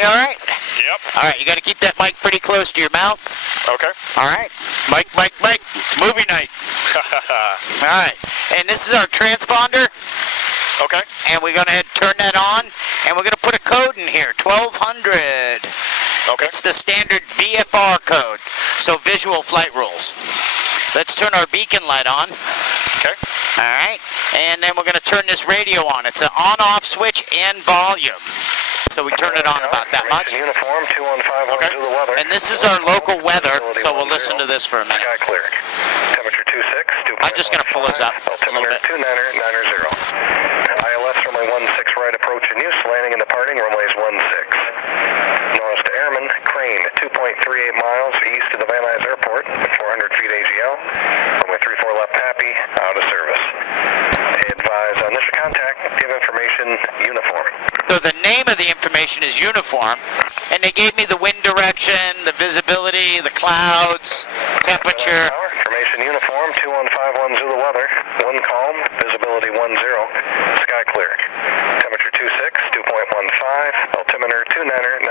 you all right? Yep. All right, you got to keep that mic pretty close to your mouth. Okay. All right. Mic. It's movie night. All right. And this is our transponder. Okay. And we're going to turn that on, and we're going to put a code in here, 1200. Okay. It's the standard VFR code, so visual flight rules. Let's turn our beacon light on. Okay. All right. And then we're going to turn this radio on. It's an on-off switch and volume. So we turn it on about that much. Uniform 215 Okay. to the weather. And this is our local weather, so we'll listen to this for a minute. Sky clear. Temperature 26. I'm just going to pull this up a little Altimeter bit. 2990. ILS runway 16 right approach in use. Landing and departing runways 16. Norris to Airman, crane 2.38 miles east of the Van Nuys Airport, 400 feet AGL. Runway 34 left Pappy, out of service. Advise on initial contact, give information, uniform. So the name of the information is uniform, and they gave me the wind direction, the visibility, the clouds, temperature. Information uniform 2151 Zulu weather. Wind calm, visibility 10. Sky clear. Temperature 26, 2.15. Altimeter 2990.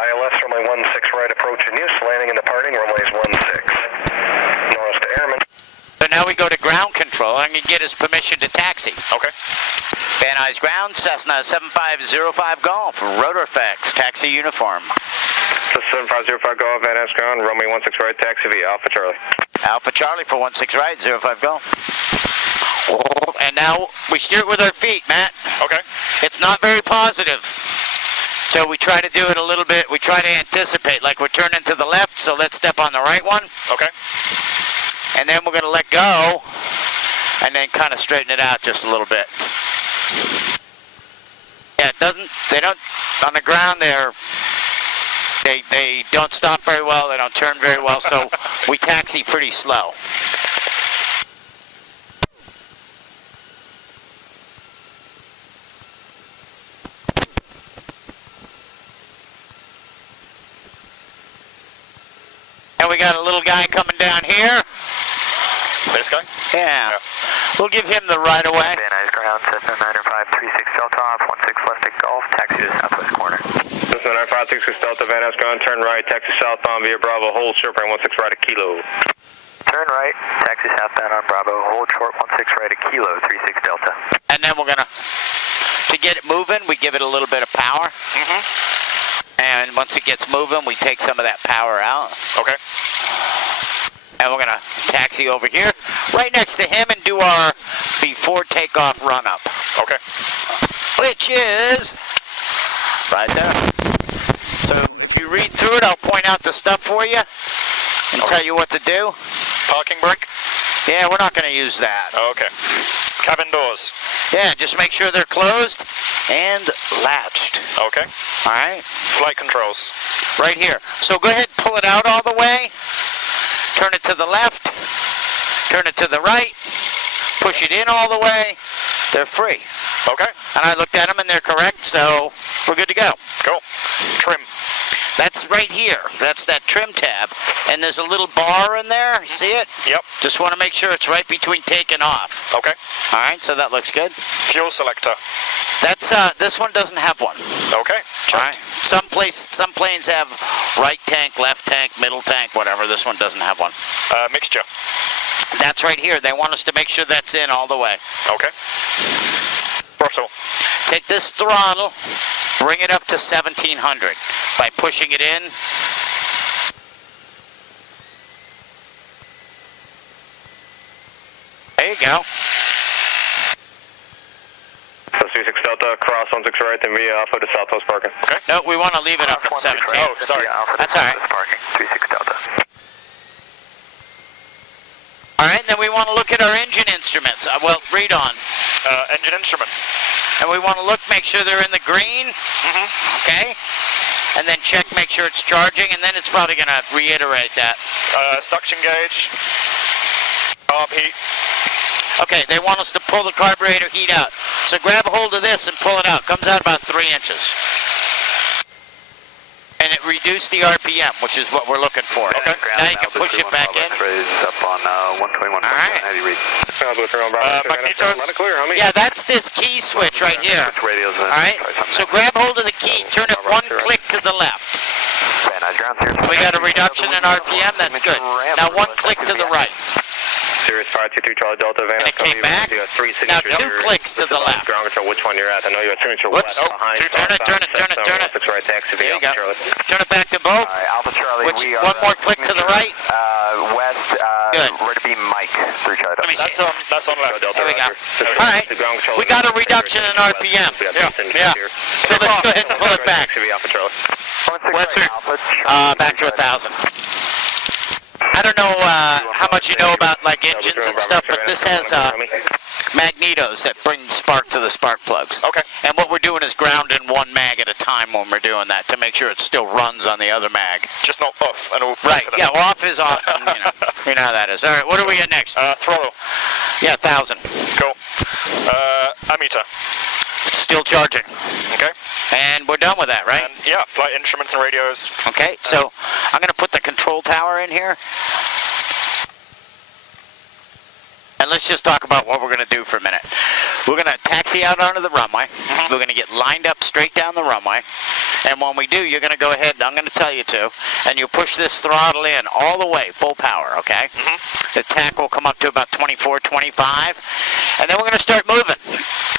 ILS runway 16 right approach in use. Landing and departing runways 16. Norris to Airman. So now we go to ground control. I'm going to get his permission to taxi. Okay. Van Nuys ground, Cessna 7505 Golf, ROTOR F, taxi uniform. 7505 Golf, Van Nuys ground, runway 16 right, taxi via Alpha Charlie. Alpha Charlie for 16 right, 05 Golf. And now we steer it with our feet, Matt. Okay. It's not very positive. So we try to do it a little bit, we try to anticipate, like we're turning to the left, so let's step on the right one. Okay. And then we're going to let go, and then kind of straighten it out just a little bit. Yeah, they don't, on the ground they don't stop very well, they don't turn very well, so we taxi pretty slow. And we got a little guy coming down here. This guy? Yeah. We'll give him the right of way. Van Nuys ground, Cessna 9536 Delta off, 16 left at Golf, taxi to the southwest corner. Cessna 9536 Delta, Van Nuys ground, turn right, taxi southbound via Bravo, hold short right 16 right at Kilo. Turn right, taxi southbound on Bravo, hold short 16 right at Kilo, 36 Delta. And then we're going to get it moving, we give it a little bit of power. And once it gets moving, we take some of that power out. Okay. And we're going to taxi over here, right next to him, and do our before takeoff run up. Okay. Which is right there. So if you read through it, I'll point out the stuff for you and tell you what to do. Parking brake? Yeah, we're not going to use that. Okay. Cabin doors? Yeah, just make sure they're closed and latched. Okay. All right? Flight controls? Right here. So go ahead and pull it out all the way. Turn it to the left. Turn it to the right. Push it in all the way. They're free. Okay. And I looked at them and they're correct, so we're good to go. Cool. Trim? That's right here. That's that trim tab. And there's a little bar in there. See it? Yep. Just want to make sure it's right between take and off. Okay. All right, so that looks good. Fuel selector? That's this one doesn't have one. Okay. All right. Some planes have right tank, left tank, middle tank, whatever. This one doesn't have one. Mixture? That's right here. They want us to make sure that's in all the way. Okay. Throttle? Take this throttle, bring it up to 1700 by pushing it in. There you go. 36 Delta, cross 16 right, then via Alpha to Southwest parking. Okay. No, we want to leave it up at 17. Oh, sorry. That's all right. Parking, 36 Delta. All right, then we want to look at our engine instruments. Well, read on. Engine instruments? And we want to look, make sure they're in the green. Okay. And then check, make sure it's charging, and then it's probably going to reiterate that. Suction gauge? Carb heat? Okay, they want us to pull the carburetor heat out. So grab a hold of this and pull it out. Comes out about 3 inches. And it reduced the RPM, which is what we're looking for. Okay. Now you can push it back in. Up on 121. All right. Magnetos? Clear, homie. Yeah, that's this key switch right here. Radios. All right. So grab hold of the key, turn it to the left. Van Nuys ground, Cirrus. We got a reduction in RPM, that's good. Now one click to the right. Cirrus 523 Charlie Delta, Van And it came back. You have 3 Now signatures. 2 clicks to the left. Ground control, which one you're at? I know you have signature Whoops. west behind. Turn it. Right, taxi There you Alpha go. Charlie. Turn it back to both. Alright, Alpha Charlie, Which, we are... one more click to the right. West, Good. ready to be Mike, through Charlie Let me Delta. see. That's on left. Delta, There we go. Roger. Alright, The ground control we got a reduction in RPM. Yeah. So let's go ahead and pull it back. Taxi Alpha Charlie. What's right, it? Alpha Charlie, Back to 1,000. I don't know how much you know about like engines and stuff, but this has magnetos that bring spark to the spark plugs. Okay. And what we're doing is grounding one mag at a time when we're doing that to make sure it still runs on the other mag. Just not off. And all Right, yeah, off is off. And, you know how that is. All right, what do we get next? Throttle. Yeah, 1,000. Cool. Ammeter. Still charging. Okay. And we're done with that, right? And yeah, flight instruments and radios. Okay, so I'm going to put the control tower in here. And let's just talk about what we're going to do for a minute. We're going to taxi out onto the runway. We're going to get lined up straight down the runway. And when we do, you're going to go ahead, and I'm going to tell you to, and you push this throttle in all the way, full power, okay? The tack will come up to about 24, 25. And then we're going to start moving.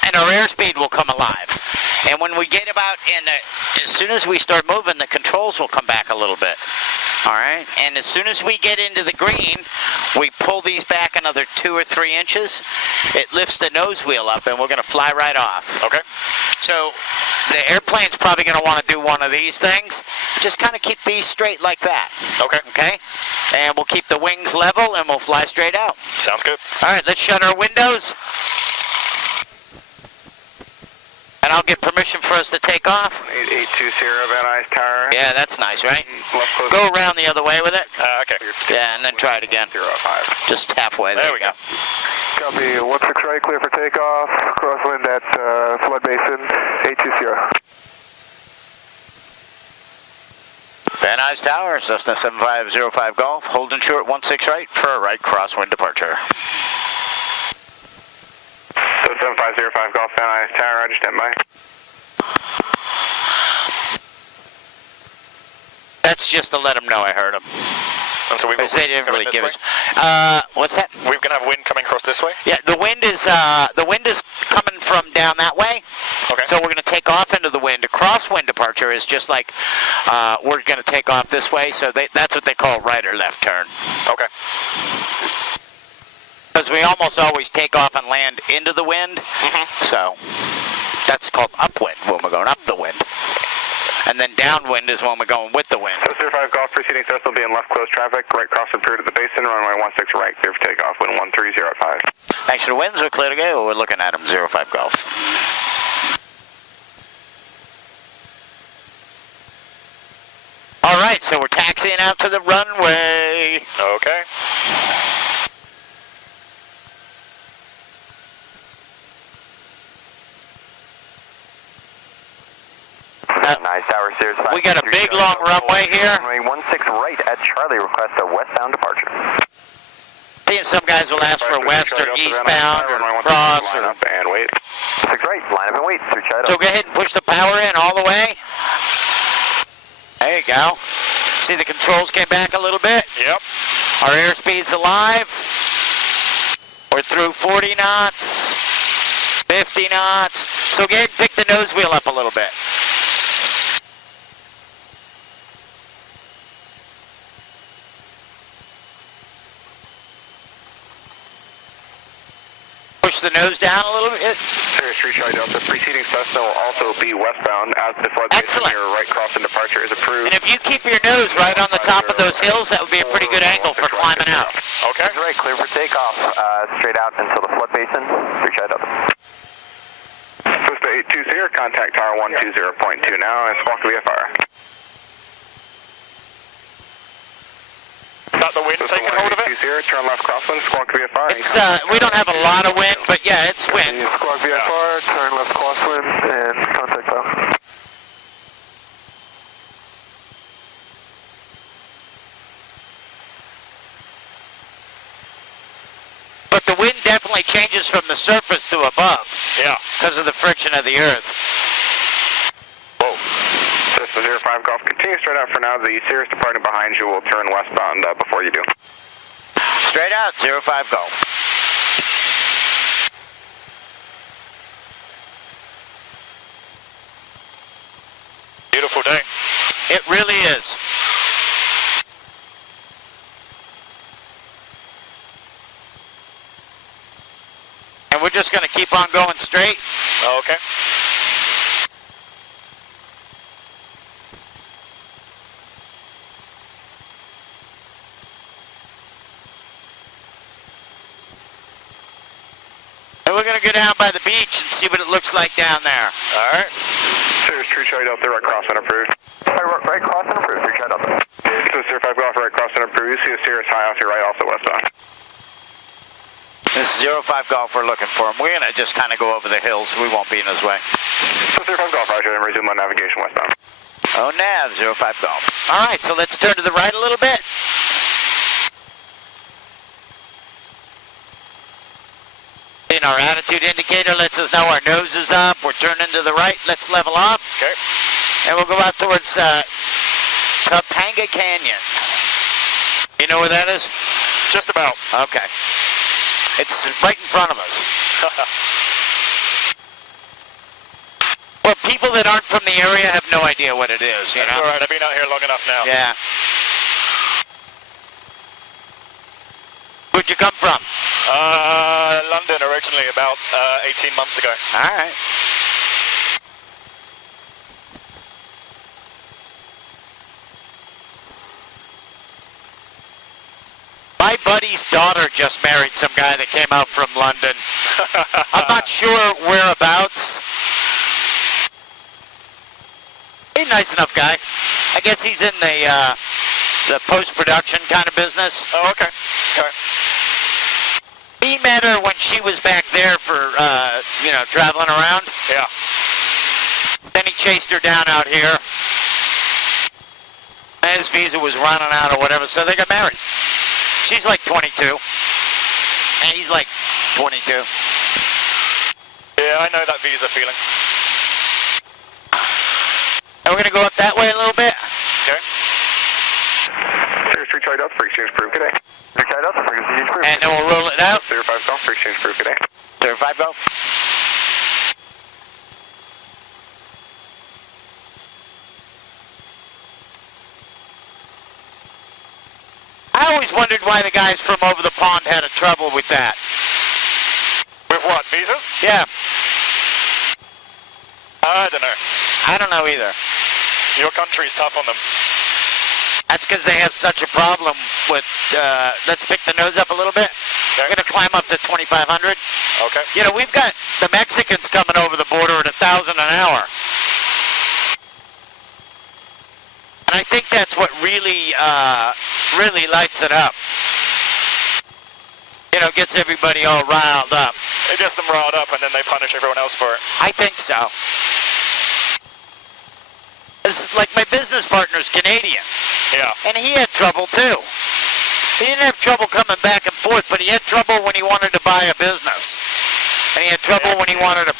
And our airspeed will come alive. And when we get about as soon as we start moving, the controls will come back a little bit. All right, and as soon as we get into the green, we pull these back another 2 or 3 inches. It lifts the nose wheel up, and we're going to fly right off. Okay. So the airplane's probably going to want to do one of these things. Just kind of keep these straight like that. Okay. Okay? And we'll keep the wings level, and we'll fly straight out. Sounds good. All right, let's shut our windows. And I'll get permission for us to take off. 8820 Van Nuys Tower. Yeah, that's nice, right? Left close. Go around the other way with it. Okay. Yeah, and then try it again. 05. Just halfway. There we you go. Copy, 16 right, clear for takeoff. Crosswind at flood basin, 820. Van Nuys Tower, Cessna 7505 Golf, holding short 16 right for a right crosswind departure. So 7505 Golf, Van Nuys Tower, Roger, stand by. That's just to let them know I heard them. And so we've got Because they wind didn't really coming give this us. way? What's that? We're going to have wind coming across this way? Yeah, the wind is coming from down that way. Okay. So we're going to take off into the wind. A crosswind departure is just like we're going to take off this way. So that's what they call right or left turn. Okay. Because we almost always take off and land into the wind. So that's called upwind when we're going up the wind. And then downwind is when we're going with the wind. So 05 Golf, proceeding Cessna will be in left close traffic, right crosswind period at the basin, runway 16 right, clear for takeoff, wind 1305. Thanks for the winds, we're clear to go. We're looking at them, 05 Golf. All right, so we're taxiing out to the runway. Okay. Nice Tower, Cirrus 5. We got a big long runway here. Runway 16 right at Charlie, request a westbound departure. Seeing some guys will ask for west or eastbound or cross or... And wait. 6 right, line up and wait through Charlie. So go ahead and push the power in all the way. There you go. See the controls came back a little bit? Yep. Our airspeed's alive. We're through 40 knots, 50 knots. So go ahead and pick the nose wheel up a little bit. Push the nose down a little bit. Cirrus 3 Charlie Delta, preceding Cessna will also be westbound as the flood basin. Excellent. Your right crossing departure is approved. And if you keep your nose right on the top of those hills, that would be a pretty good angle for climbing out. Okay. That's right, clear for takeoff. Straight out until the flood basin. 3 Charlie Delta. Cessna 820, contact tower 120.2 now, and squawk VFR. Is that the wind taking hold of it? 820, turn left crosswind, squawk VFR. It's we don't have a lot of wind, but yeah, it's wind. Squawk VFR, turn left crosswind, and contact tower. But the wind definitely changes from the surface to above Yeah. because of the friction of the earth. Cessna 05 continue straight out for now. The Cirrus departing behind you will turn westbound before you do. Straight out, 05 go. Beautiful day. It really is. And we're just going to keep on going straight. Okay. And we're going to go down by the beach and see what it looks like down there. All right. Cirrus true shot out there, right crossing approved. Right crossing approved, true shot up there. So Cirrus 5 go off right crossing approved. You see a Cirrus high off your right, also westbound. This is 05 Golf we're looking for him. We're going to just kind of go over the hills. We won't be in his way. So Cirrus 5 Golf, roger, and resume on navigation westbound. Oh, nav, 05 Golf. All right, so let's turn to the right a little bit. And our attitude indicator lets us know our nose is up. We're turning to the right. Let's level off. Okay. And we'll go out towards Topanga Canyon. You know where that is? Just about. Okay. It's right in front of us. Well, people that aren't from the area have no idea what it is, you That's know? all right. I've been out here long enough now. Yeah. Where'd you come from? London originally, about 18 months ago. All right. My buddy's daughter just married some guy that came out from London. I'm not sure whereabouts. He's a nice enough guy. I guess he's in the post-production kind of business. Oh, okay. Okay. He met her when she was back there for, you know, traveling around. Yeah. Then he chased her down out here. And his visa was running out or whatever, so they got married. She's like 22. And he's like 22. Yeah, I know that visa feeling. And we're going to go up that way a little bit. Okay. Cirrus 3 Charlie Delta, free exchange approved today. 3 Charlie Delta, free exchange approved. And then we'll roll it out. 05 Golf, free exchange approved today. 05 go. I always wondered why the guys from over the pond had a trouble with that. With what, visas? Yeah, I don't know. I don't know either. Your country's tough on them. That's because they have such a problem with, let's pick the nose up a little bit. Okay. We're going to climb up to 2,500. Okay. You know, we've got the Mexicans coming over the border at 1,000 an hour. And I think that's what really, really lights it up. You know, gets everybody all riled up. It gets them riled up and then they punish everyone else for it. I think so. This is like my business partner's Canadian. Yeah. And he had trouble too. He didn't have trouble coming back and forth, but he had trouble when he wanted to buy a business. And he had trouble when he wanted a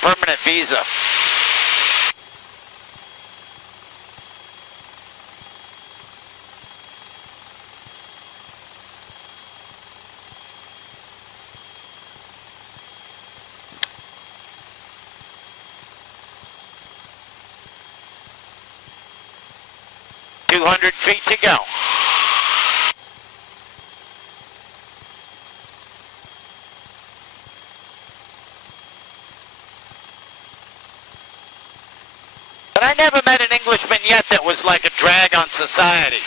permanent visa. Feet to go. But I never met an Englishman yet that was like a drag on society.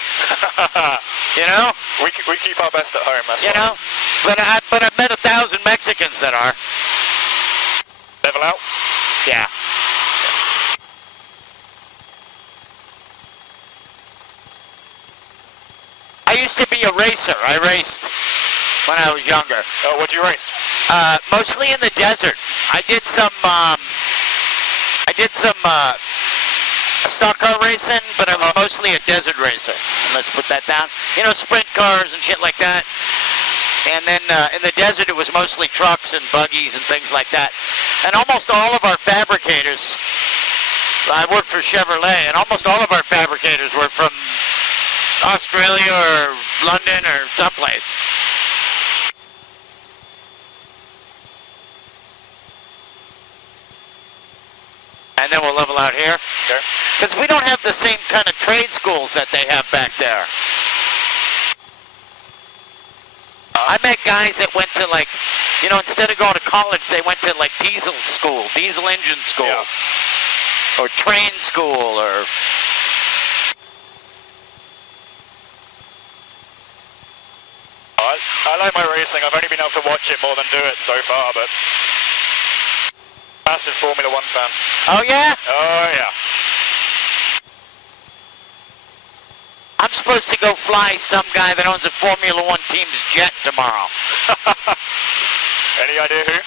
You know? We keep our best at home, that's You why. know? But I've met 1,000 Mexicans that are. Level out? Yeah. I used to be a racer. I raced when I was younger. Oh, what do you race? Mostly in the desert. I did some stock car racing, but I was mostly a desert racer. And let's put that down. You know, sprint cars and shit like that. And then in the desert, it was mostly trucks and buggies and things like that. And almost all of our fabricators I worked for Chevrolet, and almost all of our fabricators were from Australia or London or someplace. And then we'll level out here. Okay. Because we don't have the same kind of trade schools that they have back there. I met guys that went to, like, you know, instead of going to college, they went to like diesel school, diesel engine school. Yeah. Or train school, or... I like my racing. I've only been able to watch it more than do it so far, but massive Formula 1 fan. Oh yeah? Oh yeah. I'm supposed to go fly some guy that owns a Formula 1 team's jet tomorrow. Any idea who?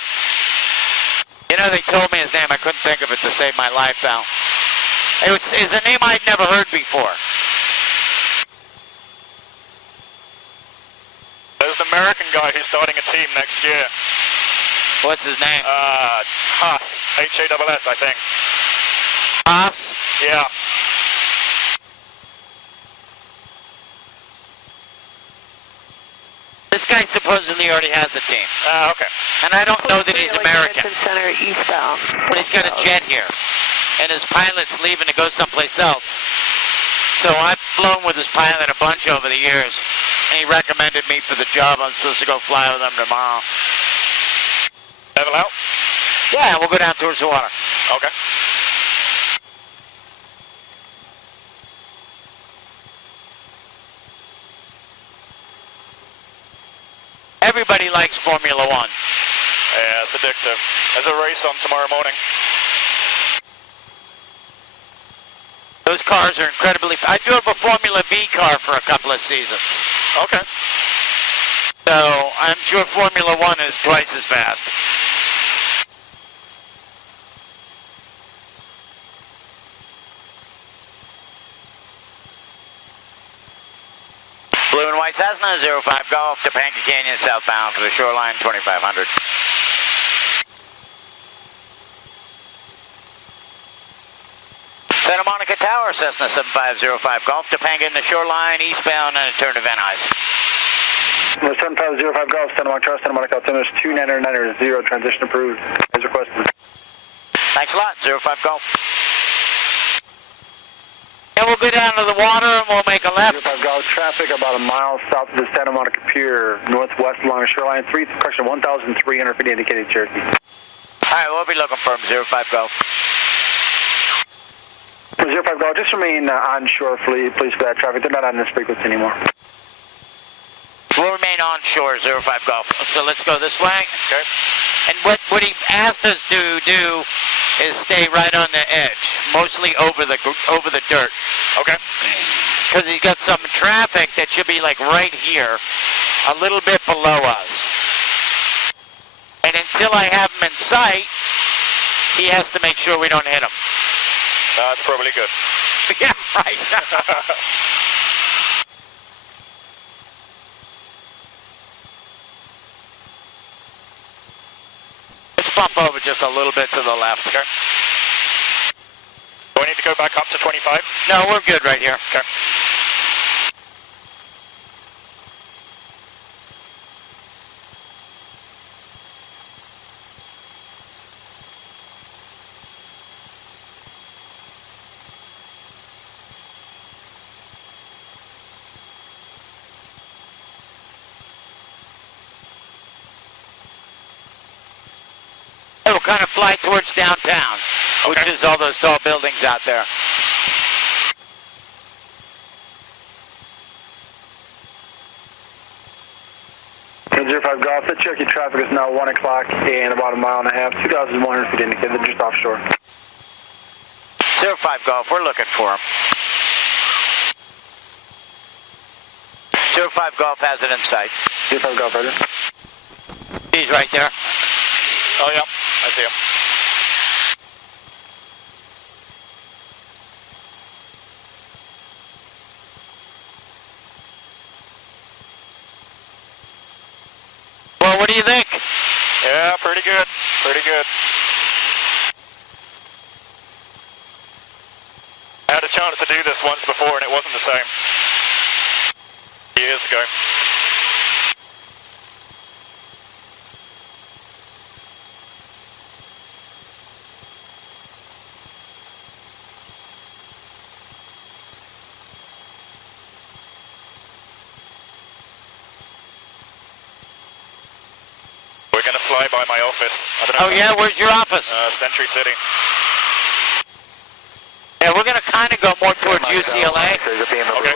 You know, they told me his name. I couldn't think of it to save my life, though. It's a name I'd never heard before. There's an American guy who's starting a team next year. What's his name? Haas. H-A-S-S, I think. Haas? Yeah. This guy supposedly already has a team. Okay. And I don't know that he's American. Center eastbound. But he's got a jet here. And his pilot's leaving to go someplace else. So I've flown with his pilot a bunch over the years. And he recommended me for the job. I'm supposed to go fly with him tomorrow. Level out? Yeah, we'll go down towards the water. Okay. Everybody likes Formula 1. Yeah, it's addictive. There's a race on tomorrow morning. Those cars are incredibly... I drove a Formula V car for a couple of seasons. Okay. So I'm sure Formula 1 is twice as fast. Blue and white Cessna 05 Golf, Topanga Canyon southbound for the shoreline 2500. Santa Monica Tower, Cessna 7505 Golf, Topanga in the shoreline, eastbound and a turn to Van Nuys. 7505 Golf, Santa Monica Tower, Santa Monica altimeter 2990, transition approved, as requested. Thanks a lot, 05 Golf. And we'll go down to the water and we'll make a left. 05 Golf, traffic about a mile south of the Santa Monica Pier, northwest along the shoreline, 1,300 feet indicated Cherokee. Alright, we'll be looking for him, 05 Golf. 05 Golf, just remain onshore, please, for that traffic. They're not on this frequency anymore. We'll remain onshore, 05 Golf. So let's go this way. Okay. And what he asked us to do is stay right on the edge, mostly over the dirt. Okay. Because he's got some traffic that should be like right here, a little bit below us. And until I have him in sight, he has to make sure we don't hit him. That's probably good. Yeah, right. Let's bump over just a little bit to the left. Okay. Do I need to go back up to 25? No, we're good right here. Okay. We'll kind of fly towards downtown, which is all those tall buildings out there. Zero 05 Golf, the Cherokee traffic is now 1 o'clock and about a mile and a half, 2,100 feet indicated, just offshore. 05 Golf, we're looking for him. 05 Golf has it in sight. 05 Golf, right? He's right there. Oh, yeah. I see him. Well, what do you think? Yeah, pretty good. Pretty good. had a chance to do this once before and it wasn't the same. Years ago. We're going to fly by my office. I don't know. Oh yeah, where's your office? Century City. Yeah, we're going to kind of go more towards UCLA. Okay.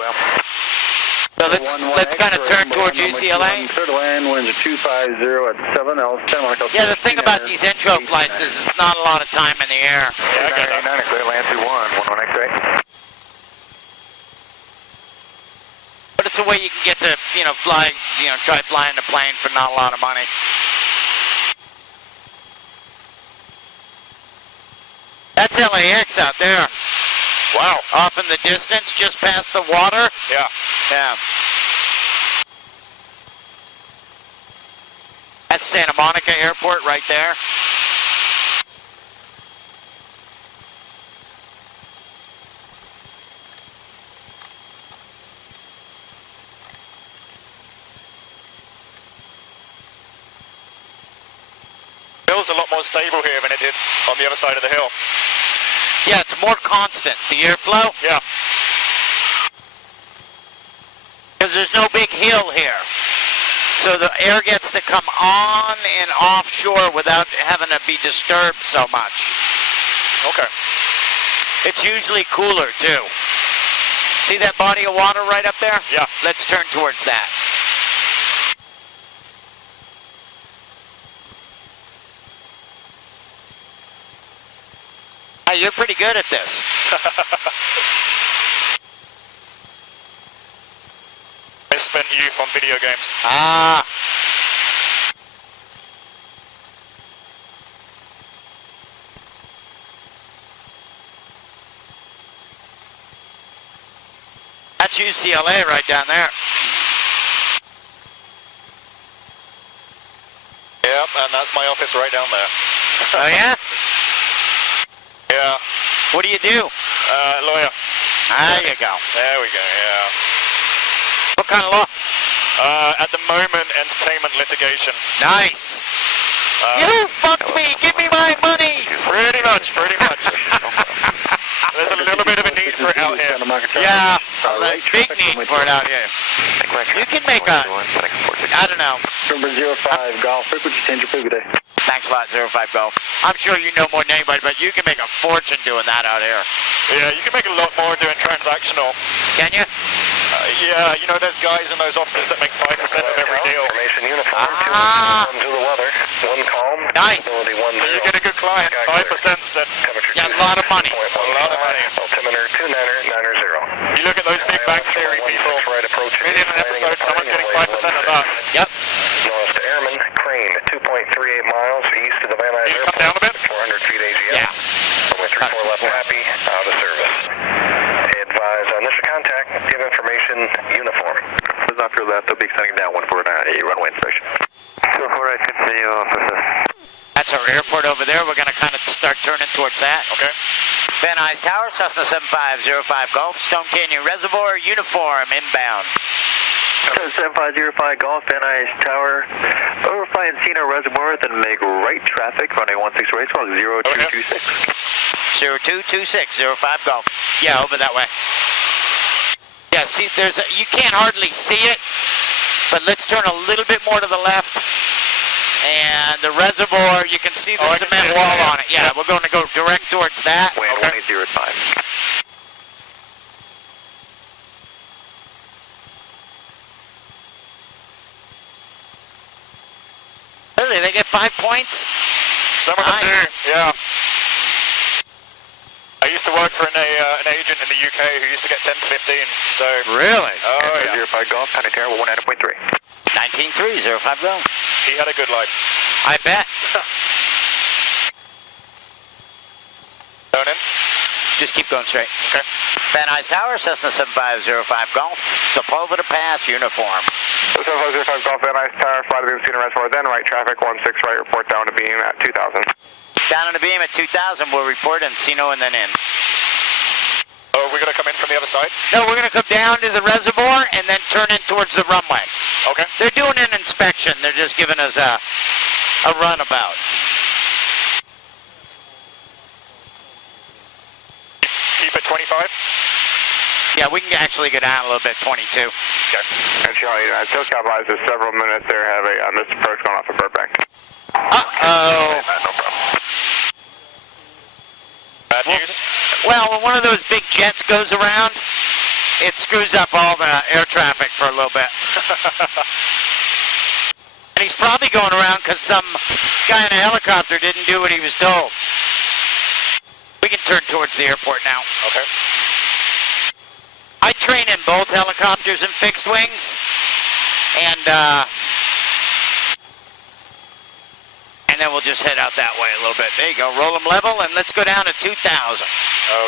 So let's kind of turn towards UCLA. Third land, winds are 250 at 7 L. Yeah, the thing about these intro flights is it's not a lot of time in the air. Yeah, I got that. Clear land 21, 11 X-ray. But it's a way you can get to, fly, try flying the plane for not a lot of money. That's LAX out there. Wow. Off in the distance, just past the water. Yeah. Yeah. That's Santa Monica Airport right there. Feels a lot more stable here than it did on the other side of the hill. Yeah, it's more constant, the airflow. Yeah. Because there's no big hill here. So the air gets to come on and offshore without having to be disturbed so much. Okay. It's usually cooler too. See that body of water right up there? Yeah. Let's turn towards that. Hey, you're pretty good at this. I spent youth on video games. Ah. That's UCLA right down there. Yep, and that's my office right down there. Oh yeah? Yeah. What do you do? Lawyer. There you go. There we go, yeah. What kind of law? At the moment, entertainment litigation. Nice. You fucked me. Give me my money. Pretty much, pretty much. There's a little bit of a need for it out here. Yeah, big need for it out here. You can make a, I don't know. Number 05 Golf, frequency change your today. Thanks a lot, 05 Golf. I'm sure you know more than anybody, but you can make a fortune doing that out here. Yeah, you can make a lot more doing transactional. Can you? Yeah, there's guys in those offices that make 5% of every deal. Information uniform, Ah. 2 to the weather, 1 calm, Nice. visibility 10. So you get a good client, 5% said. Yeah, a lot of money. A lot of money. Altimeter 290. You look at those Big Bang Theory people, Right approach. maybe in an episode someone's getting 5% of that. Yep. Norris to Airman, crane 2.38 miles east of the Van Nuys Can you Airport. come down a bit? 400 feet AGL. Yeah. Runway 34 left happy, out of service. Advise on initial contact, give information uniform. Please after that, they'll be extending down 149, runway inspection. 248, continue officer. That's our airport over there. We're going to kind of start turning towards that. Okay. Van Nuys Tower, Cessna 7505 Golf, Stone Canyon Reservoir, uniform, inbound. 7505 Golf, Van Nuys Tower, overfly Encino Reservoir, then make right traffic, runway 16 right, so 0226. 0226, 05 Golf. Yeah, over that way. Yeah, see, you can't hardly see it, but let's turn a little bit more to the left. And the reservoir, you can see the cement wall on it. Yeah, we're going to go direct towards that. Wind 1805. Really, they get 5 points? Some of them Nice. do, yeah. I used to work for an agent in the UK who used to get 10 to 15, so... Really? Oh, yeah. 05 Golf, County Terror, 19.3. 19.3, 05 Golf. He had a good life. I bet. Going in? Just keep going straight. Okay. Van Nuys Tower, Cessna 7505 Golf, Sepulveda Pass, uniform. 7505 Golf, Van Nuys Tower, fly to the Encino Reservoir, then right traffic 16 right, report down to beam at 2000. Down on the beam at 2000, we'll report Encino and then in. are we going to come in from the other side? No, we're going to come down to the reservoir and then turn in towards the runway. Okay. They're doing an inspection. They're just giving us a runabout. Keep it 25? Yeah, we can actually go down a little bit, 22. Okay. And Charlie, SoCal advises several minutes there have a missed approach going off of Burbank. Uh-oh. No problem. Bad news? Well, when one of those big jets goes around, it screws up all the air traffic for a little bit. And he's probably going around because some guy in a helicopter didn't do what he was told. We can turn towards the airport now. Okay. I train in both helicopters and fixed wings, and then we'll just head out that way a little bit. There you go, roll them level, and let's go down to 2,000.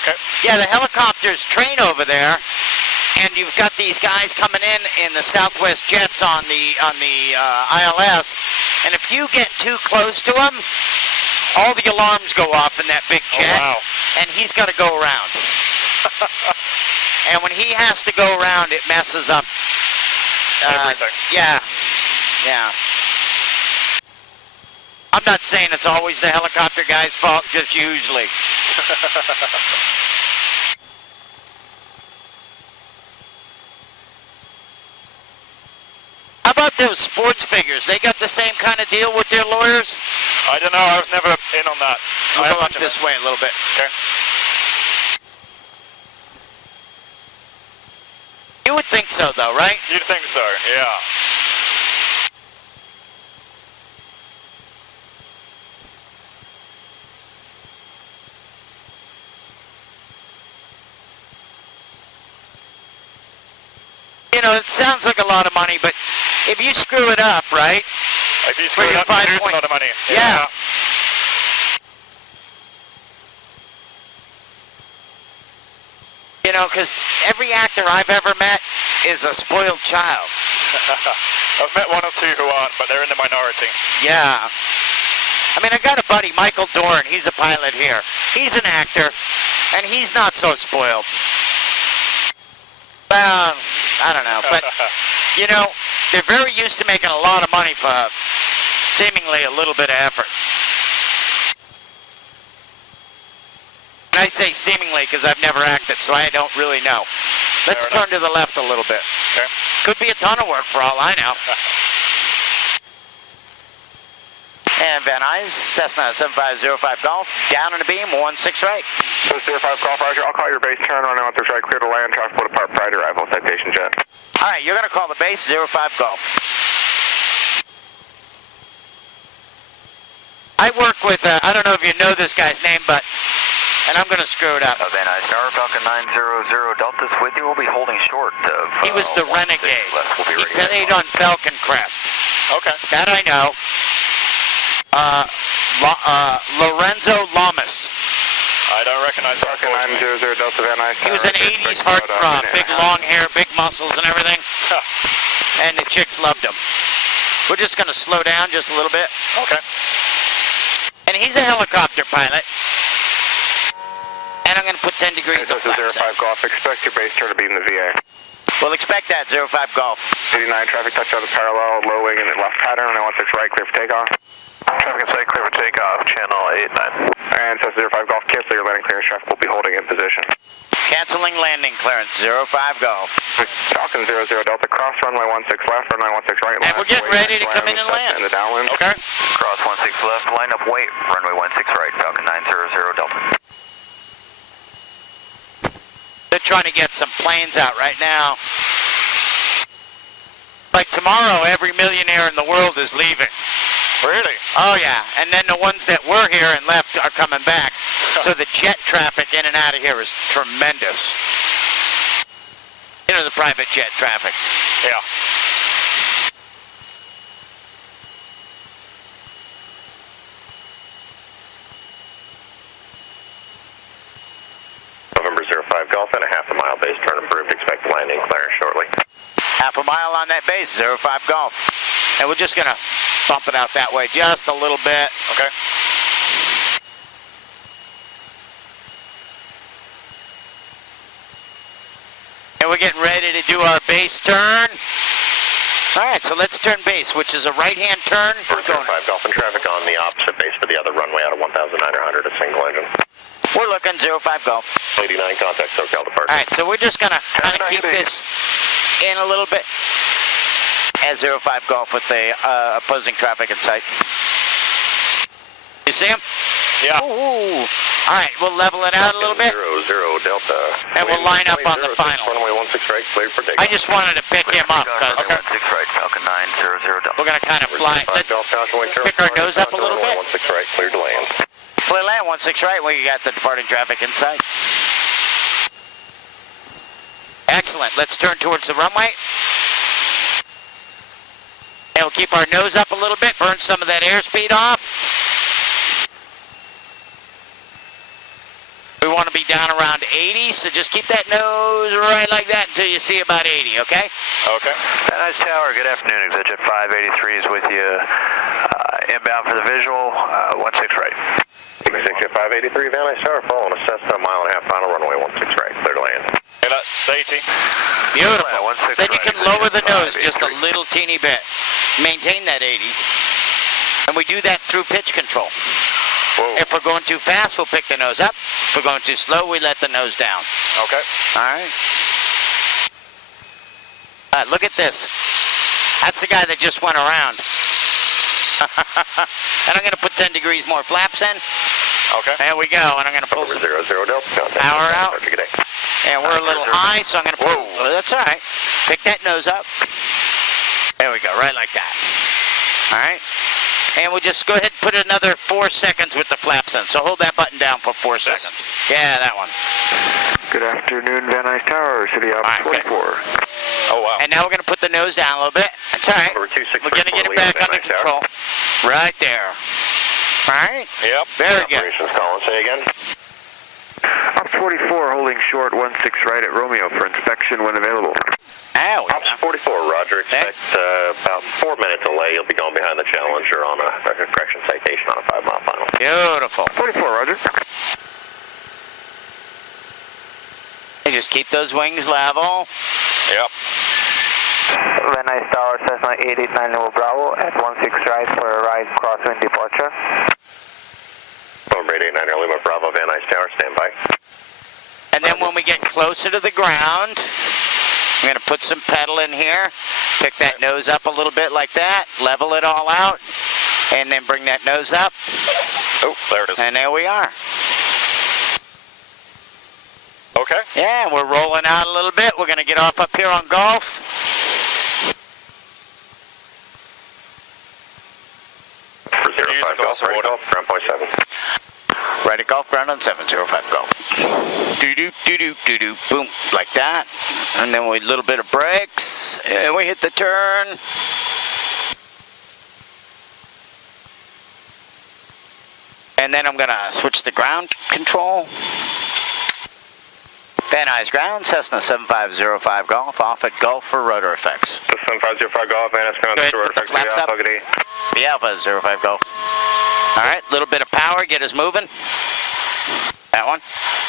Okay. Yeah, the helicopters train over there, and you've got these guys coming in the Southwest jets on the ILS, and if you get too close to them, all the alarms go off in that big jet, wow. and he's got to go around. And when he has to go around, it messes up Everything. Yeah, yeah. I'm not saying it's always the helicopter guy's fault, just usually. How about those sports figures? They got the same kind of deal with their lawyers? I don't know. I was never in on that. We'll go up this way a little bit. Okay. You would think so, though, right? You'd think so, yeah. You know, it sounds like a lot of money, but if you screw it up, right? If you screw it your up, you 5 lose a points. lot of money. Yeah. You know, because every actor I've ever met is a spoiled child. I've met one or two who aren't, but they're in the minority. Yeah. I mean, I got a buddy, Michael Dorn. He's a pilot here. He's an actor, and he's not so spoiled. Well, I don't know, but, you know, they're very used to making a lot of money for seemingly a little bit of effort. And I say seemingly because I've never acted, so I don't really know. Let's turn to the left a little bit. Okay. Could be a ton of work for all I know. And Van Nuys, Cessna 7505 Golf, down in the beam, 16 right. So 05 Golf, Roger. I'll call your base turn on out there, try clear to land, transport apart prior to arrival, citation jet. All right, you're going to call the base 05 Golf. I work with, I don't know if you know this guy's name, but, and I'm going to screw it up. Van Nuys, Tower Falcon 900 Delta's with you. We'll be holding short of... He was the Renegade. We'll be ready. He played on Falcon Crest. Okay. That I know. Lorenzo Lamas. I don't recognize that. Falcon 900 Delta Van Nuys. He was an 80s heartthrob, big long hair, big muscles and everything. And the chicks loved him. We're just going to slow down just a little bit. Okay. And he's a helicopter pilot. And I'm going to put 10 degrees So of this is flaps 05 Golf. Expect your base turn to be in the VA. We'll expect that, 05 Golf. 89 traffic touchdown to parallel, low wing and left pattern, 916 right, clear for takeoff. Traffic inside, clear for takeoff, channel 89. And so 05 Golf, cancel your landing clearance, traffic will be holding in position. Canceling landing clearance, 05 Golf. Falcon 00 Delta, cross runway 16 left, runway 16 right. And we're getting ready to come in and land. In the downwind. Okay. Cross 16 left, line up, wait. Runway 16 right, Falcon 900 Delta. They're trying to get some planes out right now. Like tomorrow, every millionaire in the world is leaving. Really? Oh yeah, and then the ones that were here and left are coming back. So the jet traffic in and out of here is tremendous. You know, the private jet traffic. Yeah. November 05 Golf and a half a mile base turn approved. Expect landing clearance shortly. Half a mile on that base, 05 Golf. And we're just gonna bump it out that way just a little bit. Okay. getting ready to do our base turn. All right, so let's turn base, which is a right-hand turn. We're going 5 Golf in traffic on the opposite base for the other runway out of 1,900, a single engine. We're looking 05 Golf. 89, contact SoCal departure. All right, so we're just going to kind of keep this in a little bit at 05 Golf with the opposing traffic in sight. You see him? Yeah. Ooh. All right, we'll level it out a little bit. 00 Delta. And we'll line up on the final. Runway 16 right, cleared for takeoff. I just wanted to pick him up because 16 right, Falcon 900 Delta. we're going to kind of fly. Let's pick our nose up a little bit. 16 right, cleared to land. Clear land, 16 right, we got the departing traffic in sight. Excellent, let's turn towards the runway. And we'll keep our nose up a little bit, burn some of that airspeed off. We want to be down around 80, so just keep that nose right like that until you see about 80, okay? Okay. Van Nuys Tower, good afternoon. Exit 583 is with you. Inbound for the visual, 16 right. Exit 583, Van Nuys Tower, following a Cessna, mile and a half, final runway 16 right, clear to land. And safety. Beautiful. Yeah, 16 Then you right, can lower the nose 583. just a little teeny bit. Maintain that 80. And we do that through pitch control. Whoa. If we're going too fast, we'll pick the nose up. If we're going too slow, we let the nose down. Okay. All right. Look at this. That's the guy that just went around. And I'm going to put 10 degrees more flaps in. Okay. There we go. And I'm going to pull some 00 Delta, contact power out. Good day. And we're a little high, so I'm going to pull. Oh, that's all right. Pick that nose up. There we go. Right like that. All right. And we'll just go ahead and put another 4 seconds with the flaps in. So hold that button down for 4 seconds. Yeah, that one. Good afternoon, Van Nuys Tower, City Op All right, 44. Oh, wow. And now we're going to put the nose down a little bit. That's all right. Over 26 We're going to get it back under control. Right there. All right. Yep. Very good. Operations Colin, say again. Ops 44 holding short 16 right at Romeo for inspection when available. Ow. Ops 44, Roger. Expect about 4 minute delay. You'll be going behind the Challenger on a correction citation on a 5-mile final. Beautiful. 44, Roger. And just keep those wings level. Yep. Van Nuys Tower, Cessna 889 Lima Bravo at 16 right for a right crosswind departure. Number 889 Lima Bravo, Van Nuys Tower, stand by. And then when we get closer to the ground, I'm going to put some pedal in here. Pick that nose up a little bit like that. Level it all out. And then bring that nose up. Oh, there it is. And there we are. Okay. Yeah, we're rolling out a little bit. We're going to get off up here on Golf. For You're using 05 Golf, also ready order. Golf, ground point 7. Right at Golf ground on 705 Golf. Do-do, do-do, do-do, boom, like that. And then with a little bit of brakes, and we hit the turn. And then I'm going to switch to ground control. Van Nuys ground, Cessna 7505 Golf, off at Golf for rotor effects. 7505 Golf, Van Nuys ground, Go ahead, rotor put the effects, flaps up. Alpha, good day. The Alpha 05 Golf. All right, little bit of power, get us moving. That one.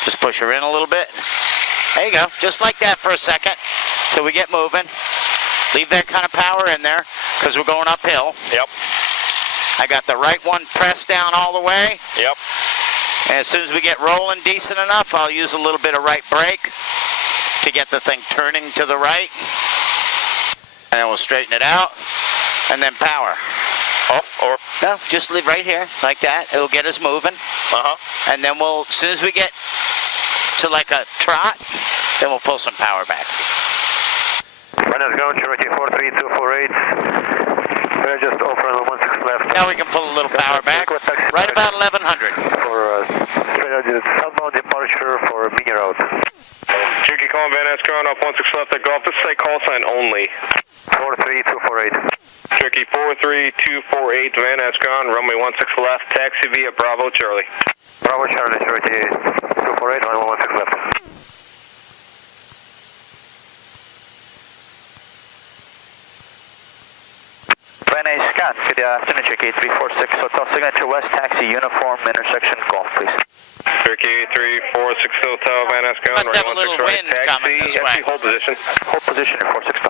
Just push her in a little bit. There you go, just like that for a second, till we get moving. Leave that kind of power in there, because we're going uphill. Yep. I got the right one pressed down all the way. Yep. And as soon as we get rolling decent enough, I'll use a little bit of right brake to get the thing turning to the right. And then we'll straighten it out. And then power. Off or? No, just leave right here, like that. It'll get us moving. Uh-huh. And then we'll, as soon as we get to like a trot, then we'll pull some power back. Van Nuys ground, Cherokee 43248. We're just over on the 16 left. Now we can pull a little power back. Right about 1100. For southbound departure for mini route. Cherokee calling Van Nuys ground, off 16 left at Golf. This is a call sign only. 43248. Cherokee 43248, Van Nuys ground, runway 16 left, taxi via Bravo Charlie. Bravo Charlie, Cherokee 248, runway 16 left. Van Nuys Scott, good afternoon, Cherokee 346 Hotel Signature West, taxi uniform intersection Golf, please. Cherokee 346 Hotel, Van Ness going. Must have a little wind coming this way. Hold position. Hold position at 460.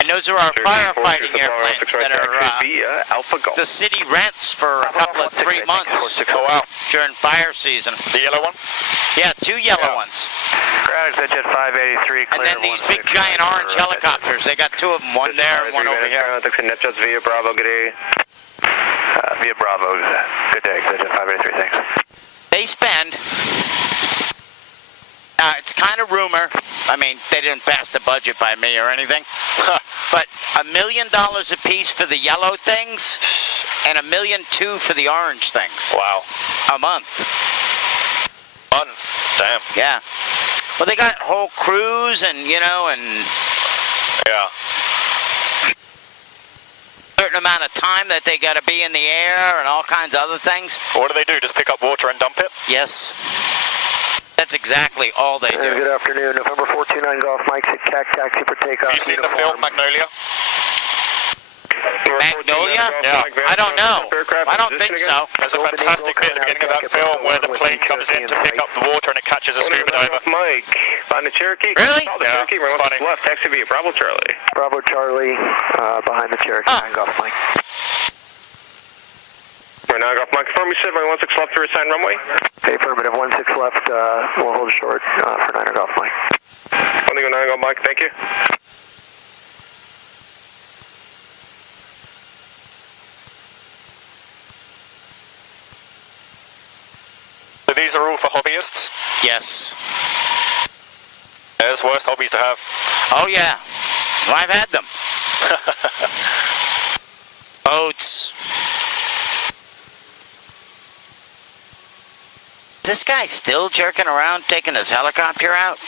And those are our firefighting airplanes that are Alpha Golf. the city rents for a couple of 3 months. Oh, wow. During fire season. The yellow one? Yeah, 2 yellow ones. Ground Jet 583, And then these big giant orange helicopters. They got 2 of them, one there and one over here. NetJets via Bravo, good day. Via Bravo, good day, Jet 583, thanks. They spend, it's kind of rumor, I mean, they didn't pass the budget by me or anything, but $1 million a piece for the yellow things and $1.2 million for the orange things. Wow. A month. Damn. Yeah. Well, they got whole crews and, you know, and Yeah. certain amount of time that they got to be in the air and all kinds of other things. What do? Just pick up water and dump it? Yes. That's exactly all they do. Good afternoon, November 429 Golf Mike, CAC taxi for takeoff. Have you seen the film Magnolia? Magnolia? Yeah. I don't know. I don't think so. There's a fantastic bit at the beginning of that film where the plane comes in to pick up the water and it catches a scuba diver. Mike, on the Cherokee. Really? Yeah, Cherokee, it's funny. left, taxi via Bravo Charlie. Bravo Charlie, behind the Cherokee, 9 Golf Mike. We're 9 Golf Mike, confirm you said runway 16 left to assign runway. Okay, affirmative, 16 left, we'll hold short for 9 Golf Mike. Only go 9 Golf Mike, thank you. So these are all for hobbyists? Yes. There's worse hobbies to have. Oh, yeah. Well, I've had them. Boats. Is this guy still jerking around taking his helicopter out?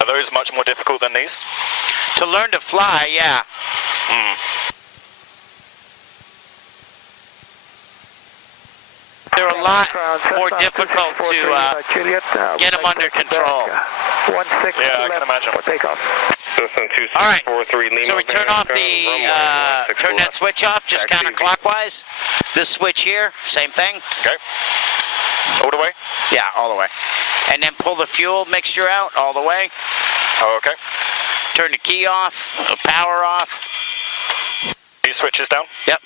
Are those much more difficult than these? To learn to fly, yeah. They're a lot more difficult to get them under control. 16 Yeah, I can left imagine. for takeoff. All right, so we turn off the, turn that switch off just counterclockwise. This switch here, same thing. Okay. All the way? Yeah, all the way. And then pull the fuel mixture out all the way. Oh, okay. Turn the key off, the power off. These switches down? Yep.